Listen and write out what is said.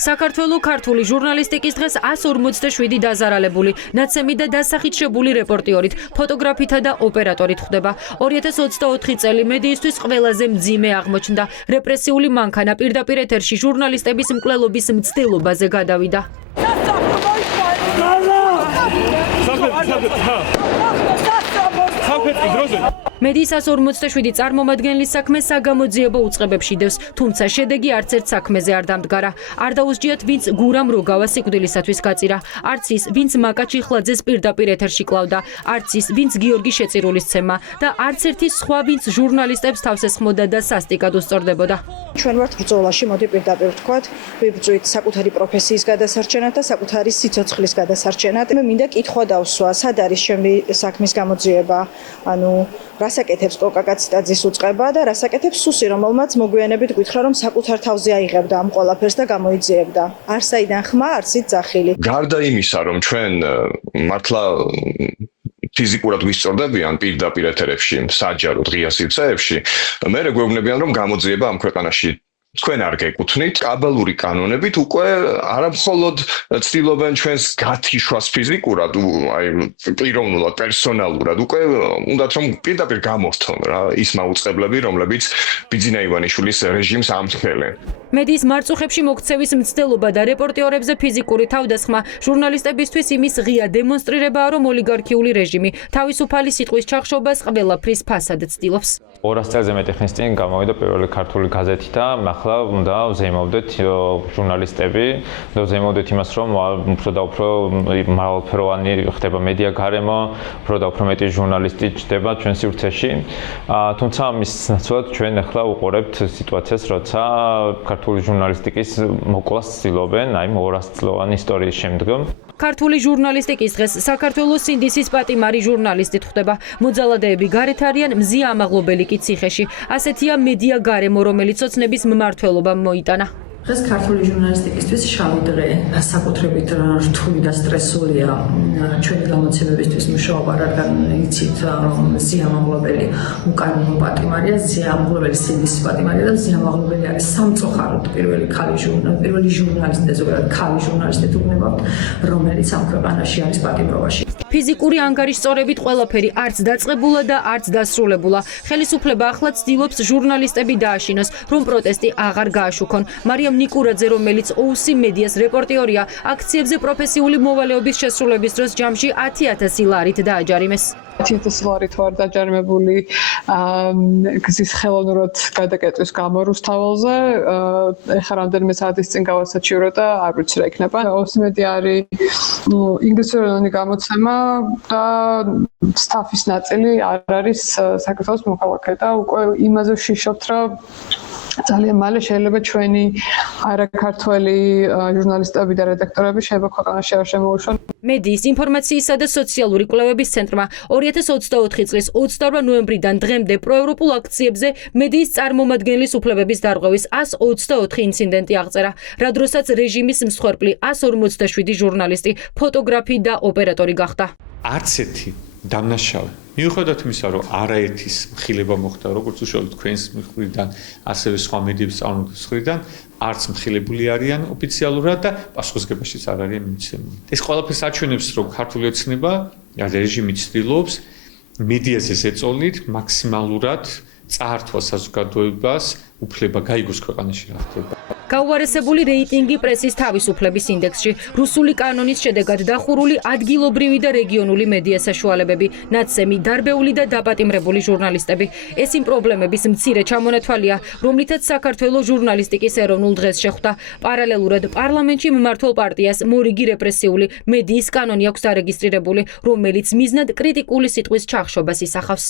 საქართველოს ქართული ჟურნალისტიკის დღეს 147 დაზარალებული, ნაცემი და დასახიჩრებული რეპორტიორით, ფოტოგრაფითა და ოპერატორით ხვდება. 2024 წელი მედიისთვის ყველაზე მძიმე აღმოჩნდა. რეპრესიული მანქანა პირდაპირ ეთერში ჟურნალისტების მკვლელობის მცდელობაზე გადავიდა. მედიის 147 წარმომადგენლის საქმე საგამოძიებო უწყებებში დევს, თუმცა შედეგი არც ერთ საქმეზე არ დამდგარა. არ დაუსჯიათ, ვინც გურამ როგავა სიკვდილისათვის გაწირა, არც ის, ვინც მაკა ჩიხლაძეს პირდაპირ ეთერში კლავდა, არც ის, ვინც გიორგი შეწირულის ცემა და არც ერთი სხვა, ვინც ჟურნალისტებს თავს ესხმოდა და სასტიკად უსწორდებოდა. ჩვენ ვართ ბრძოლაში, მოდი პირდაპირ ვთქვათ, ვიბრძვით საკუთარი პროფესიის გადასარჩენად და საკუთარი სიცოცხლის გადასარჩენად. მე მინდა კითხვა დავსვა, სად არის ჩემი საქმის გამოძიება, ანუ რასაკეთებს კოკა კაციტაძის უწყება და რასაკეთებს სუსი, რომელმაც მოგვიანებით გითხრა, რომ საკუთარ თავზე აიღებდა ამ ყველაფერს და გამოიძიებდა. არსაიდან ხმა, არსით ძახილი. გარდა იმისა, რომ ჩვენ მართლა ფიზიკურად ვისწორდებიან პირდაპირ ეთერებში, საჯაროდ ღია სივრცეებში, მე გვეუბნებიან, რომ გამოძიება ამ ქვეყანაში თქვენ არ გეკუთვნით, კაბალური კანონებით უკვე არამხოლოდ ცდილობენ ჩვენს გათიშვას ფიზიკურად, აი პიროვნულად, პერსონალურად, უკვე უნდათ რომ პირდაპირ გამორთონ რა ის მაუწყებლები, რომლებიც ბიძინა ივანიშვილის რეჟიმს ამხელენ. მედიის მარწუხებში მოქცევის მცდელობა და რეპორტიორებზე ფიზიკური თავდასხმა ჟურნალისტებისთვის იმის ღია დემონსტრირებაა, რომ ოლიგარქიული რეჟიმი თავისუფალი სიტყვის ჩახშობას ყველაფრის ფასად ცდილობს. 200 წელზე მეტი ხნის წინ გამოვიდა პირველი ქართული გაზეთი და ახლა უნდა ვზეიმოვდეთ ჟურნალისტები, და ვზეიმოვდეთ იმას, რომ უფრო და უფრო მრავალფეროვანი ხდება მედია გარემო, უფრო და უფრო მეტი ჟურნალისტი ჩნდება ჩვენ სივრცეში. თუმცა ამის ნაცვლად ჩვენ ახლა უყურებთ სიტუაციას, როცა ქართული ჟურნალისტიკის მოკვლას ცდილობენ, აი 200 წლოვანი ისტორიის შემდგომ. ქართული ჟურნალისტიკის დღეს საქართველოს სინდისის პატიმარი ჟურნალისტით ხვდება. მოძალადეები გარეთ არიან, მზია ამაღლობელი კი ციხეში. ასეთია მედია გარემო, რომელიც ოცნების მმართველობამ მოიტანა. დღეს ქართული ჟურნალისტიკისთვის შავი დღე, საკუთრებით რთული და სტრესულია ჩვენი გამოცემებისთვის მუშაობა, რადგან იცით, რომ ზიამაღლობელი უკანონო პატიმარია, ზიამაღლობელი სინდისის პატიმარია და ზიამაღლობელი არის სამწუხაროდ პირველი ჟურნალისტი, ზოგადად ქალი ჟურნალისტი თუგნებავთ, რომელიც ამ ქვეყანაში არის პატიმრობაში. ფიზიკური ანგარიშწორებით ყველაფერი არც დაწყებულა და არც დასრულებულა. ხელისუფლება ახლა ცდილობს ჟურნალისტები დააშინოს, რომ პროტესტი აღარ გააშუქონ. მარიამ ნიკურაძე, რომელიც OUC მედიას რეპორტიორია, აქციებზე პროფესიული მოვალეობის შესრულების დროს ჯამში 10,000 ლარით დააჯარიმეს. 10,000 ლარით ვარ დაჯარიმებული გზის ხელოვნურად გადაკეტვის გამო რუსთაველზე. ეხლა რამდენიმე საათის წინ გავასაჩივრე და არ ვიცი რა იქნება. OUC არის ინგლისურენოვანი გამოცემა და სტაფის ნაწილი არ არის საქართველოს მოქალაქე და უკვე იმაზე ვშიშობთ, რომ ძალიან მალე შეიძლება ჩვენი არაქართველი ჟურნალისტები და რედაქტორები შეიძლება ქვეყანაში არ შემოუშვან. მედიის ინფორმაციისა და სოციალური კვლევების ცენტრმა 2024 წლის 28 ნოემბრიდან დღემდე პროევროპულ აქციებზე მედიის წარმომადგენლის უფლებების დარღვევის 124 ინციდენტი აღწერა, რა დროსაც რეჟიმის მსხვერპლი 157 ჟურნალისტი, ფოტოგრაფი და ოპერატორი გახდა. არც ერთი დამნაშავე. მიუხედავად იმისა, რომ არაერთის მხილება მოხდა, როგორც უშუალოდ თქვენს მხრიდან, ასევე სხვა მედიების წარმომადგენლების მხრიდან, არც მხილებული არიან ოფიციალურად და პასუხისგებაშიც არ არიან მიცემული. ეს ყველაფერს აჩვენებს, რომ ქართული ოცნება რეჟიმი ცდილობს მედიაზე ზეწოლით მაქსიმალურად წაართვა საზოგადოებას, უფლება გაიგოს ქვეყანაში რა ხდება. გაუარესებული რეიტინგი პრესის თავისუფლების ინდექსში, რუსული კანონის შედეგად დახურული ადგილობრივი და რეგიონული მედია საშუალებები, ნაცემი, დარბეული და დაპატიმრებული ჟურნალისტები. ეს იმ პრობლემების მცირე ჩამონათვალია, რომლითაც საქართველოს ჟურნალისტიკის ეროვნულ დღეს შეხვდა. პარალელურად პარლამენტში მმართველ პარტიას მორიგი რეპრესიული მედიის კანონი აქვს დარეგისტრირებული, რომელიც მიზნად კრიტიკული სიტყვის ჩახშობას ისახავს.